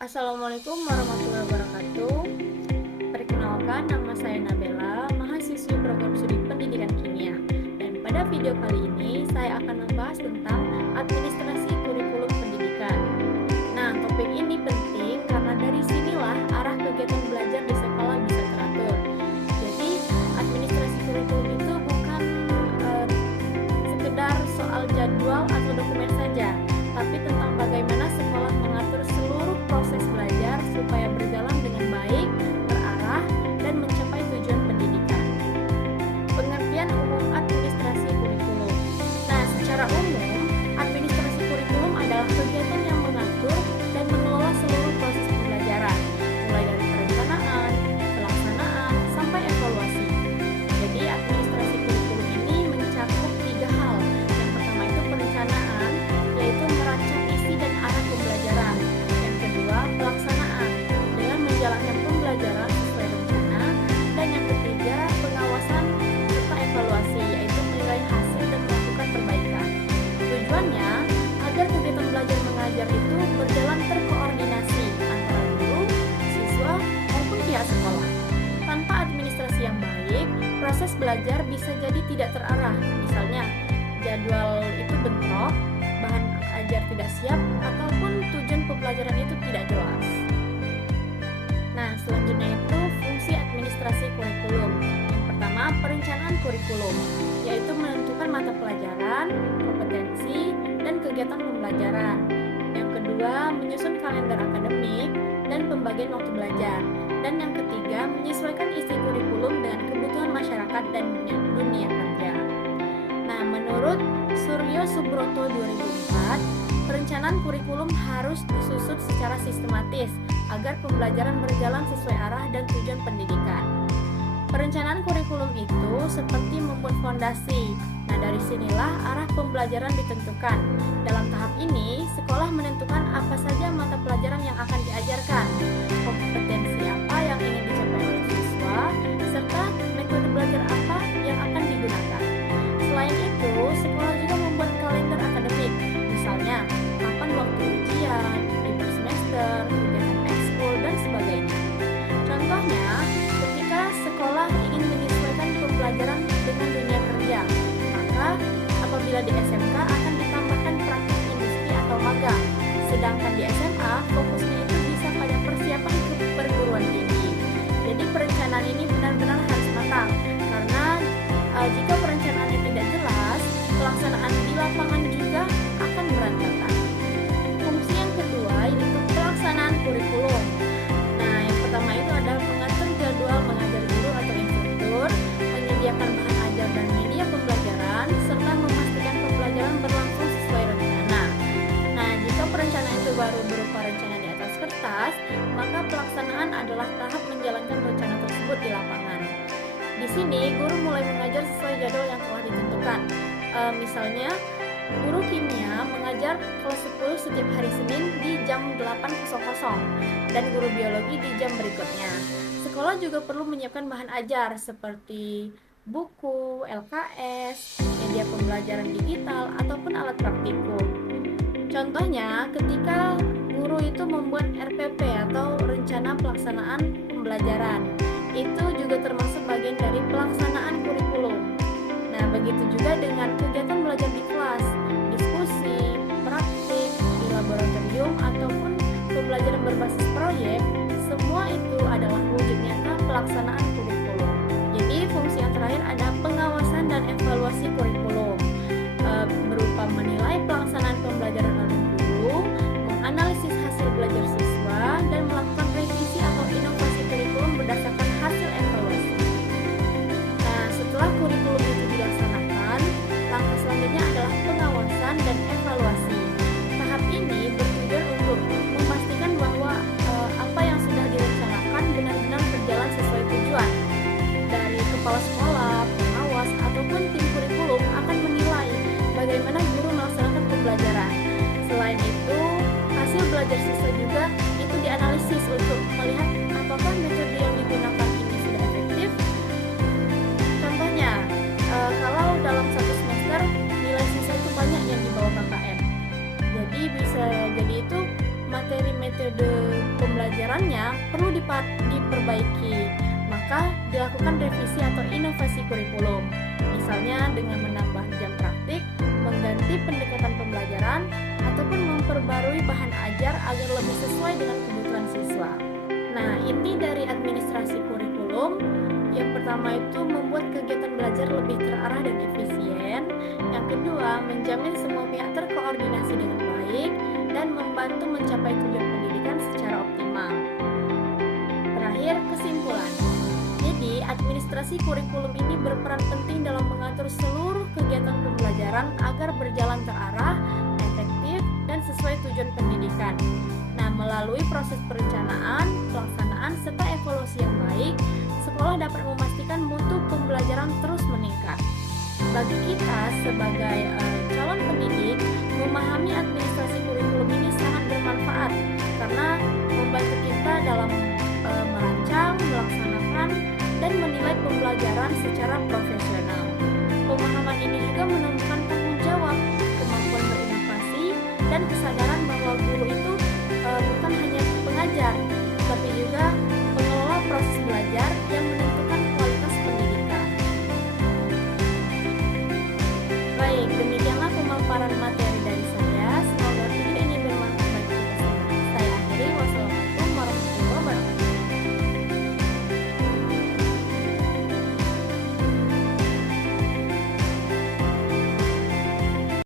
Assalamualaikum warahmatullahi wabarakatuh. Perkenalkan, nama saya Nabela, mahasiswi program studi pendidikan kimia. Dan pada video kali ini, saya akan membahas tentang administrasi kurikulum pendidikan. Nah, topik ini penting karena dari sinilah arah kegiatan belajar di sekolah bisa teratur. Jadi, administrasi kurikulum itu bukan sekedar soal jadwal atau dokumen saja, tapi tentang bagaimana sekolah mengatur seluruh proses belajar supaya berjalan dengan baik, terarah, dan mencapai tujuan pendidikan. Pengertian umum administrasi kurikulum. Nah, secara umum, administrasi kurikulum adalah kegiatan yang mengatur dan mengelola seluruh proses pembelajaran, mulai dari perencanaan, pelaksanaan, sampai evaluasi. Jadi, administrasi kurikulum ini mencakup 3 hal. Yang pertama itu perencanaan, yaitu merancang isi dan arah pembelajaran. Yang kedua, pelaksanaan, dengan menjalankan pembelajaran sesuai rencana. Dan yang ketiga, pengawasan serta evaluasi, yaitu menilai hasil dan melakukan perbaikan. Tujuannya, agar kegiatan belajar mengajar itu berjalan terkoordinasi antara guru, siswa, maupun pihak sekolah. Tanpa administrasi yang baik, proses belajar bisa jadi tidak terarah. Misalnya, jadwal itu bentrok, bahan ajar tidak siap, ataupun tujuan pembelajaran itu tidak jelas. Nah, selanjutnya itu fungsi administrasi kurikulum. Yang pertama, perencanaan kurikulum, yaitu menentukan mata pelajaran, kompetensi, dan kegiatan pembelajaran. Yang kedua, menyusun kalender akademik dan pembagian waktu belajar. Dan yang ketiga, menyesuaikan isi kurikulum dengan kebutuhan masyarakat dan dunia kerja. Nah, menurut Suryo Subroto 2004, perencanaan kurikulum harus disusun secara sistematis agar pembelajaran berjalan sesuai arah dan tujuan pendidikan. Perencanaan kurikulum itu seperti membuat fondasi. Nah, dari sinilah arah pembelajaran ditentukan. Dalam tahap ini, sekolah menentukan apa saja mata pelajaran yang akan diajarkan, kompetensi apa yang ingin dicapai oleh siswa, serta metode belajar apa yang akan digunakan. Selain itu, sekolah juga membuat kalender akademik, misalnya kapan waktu ujian, libur semester, kegiatan ekskul, dan sebagainya. Contohnya, ketika sekolah ingin menyesuaikan pembelajaran dengan dunia kerja, maka apabila di SMK akan ditambahkan praktik industri atau magang, sedangkan di SMA fokusnya itu bisa pada persiapan ke perguruan tinggi. Jadi perencanaan ini benar-benar harus matang, karena jika perencanaannya tidak jelas, pelaksanaan di lapangan juga akan berantakan. Fungsi yang kedua yaitu pelaksanaan kurikulum. Nah, yang pertama itu adalah mengatur jadwal mengajar guru atau instruktur, menyediakan bahan ajar dan media pembelajaran, serta memastikan pembelajaran berlangsung sesuai rencana. Nah, jika perencanaan itu baru berupa rencana di atas kertas, maka pelaksanaan adalah tahap menjalankan rencana tersebut di lapangan. Di sini, guru mulai mengajar sesuai jadwal yang telah ditentukan. Misalnya, guru kimia mengajar kelas 10 setiap hari Senin di jam 8.00 dan guru biologi di jam berikutnya. Sekolah juga perlu menyiapkan bahan ajar seperti buku, LKS, media pembelajaran digital, ataupun alat praktikum. Contohnya, ketika guru itu membuat RPP atau rencana pelaksanaan pembelajaran, itu juga termasuk bagian dari pelaksanaan kurikulum. Nah, begitu juga dengan kegiatan belajar di kelas, diskusi, praktik, di laboratorium, ataupun pembelajaran berbasis proyek, semua itu adalah wujud nyata pelaksanaan kurikulum. Jadi, fungsi yang terakhir ada pengawasan dan evaluasi kurikulum, berupa menilai pelaksanaan pembelajaran oleh guru, menganalisis hasil belajar siswa, dan melakukan revisi atau inovasi kurikulum berdasarkan hasil evaluasi. Nah, setelah kurikulum itu dilaksanakan, langkah selanjutnya adalah pengawasan dan evaluasi. Tahap ini bertujuan untuk memastikan bahwa apa yang sudah direncanakan benar-benar berjalan sesuai tujuan. Dari kepala sekolah, pengawas, ataupun tim kurikulum akan pembelajarannya perlu diperbaiki, maka dilakukan revisi atau inovasi kurikulum. Misalnya dengan menambah jam praktik, mengganti pendekatan pembelajaran, ataupun memperbarui bahan ajar agar lebih sesuai dengan kebutuhan siswa. Nah, inti dari administrasi kurikulum yang pertama itu membuat kegiatan belajar lebih terarah dan efisien. Yang kedua, menjamin semua pihak terkoordinasi dengan baik dan membantu mencapai tujuan pendidikan secara optimal. Terakhir, kesimpulan. Jadi, administrasi kurikulum ini berperan penting dalam mengatur seluruh kegiatan pembelajaran agar berjalan terarah, efektif, dan sesuai tujuan pendidikan. Nah, melalui proses perencanaan, pelaksanaan, serta evaluasi yang baik, sekolah dapat memastikan mutu pembelajaran terus meningkat. Bagi kita sebagai calon pendidik, memahami administrasi kurikulum ini sangat bermanfaat karena membantu kita dalam merancang, melaksanakan, dan menilai pembelajaran secara profesional. Pemahaman ini juga menumbuhkan tanggung jawab, kemampuan berinovasi, dan kesadaran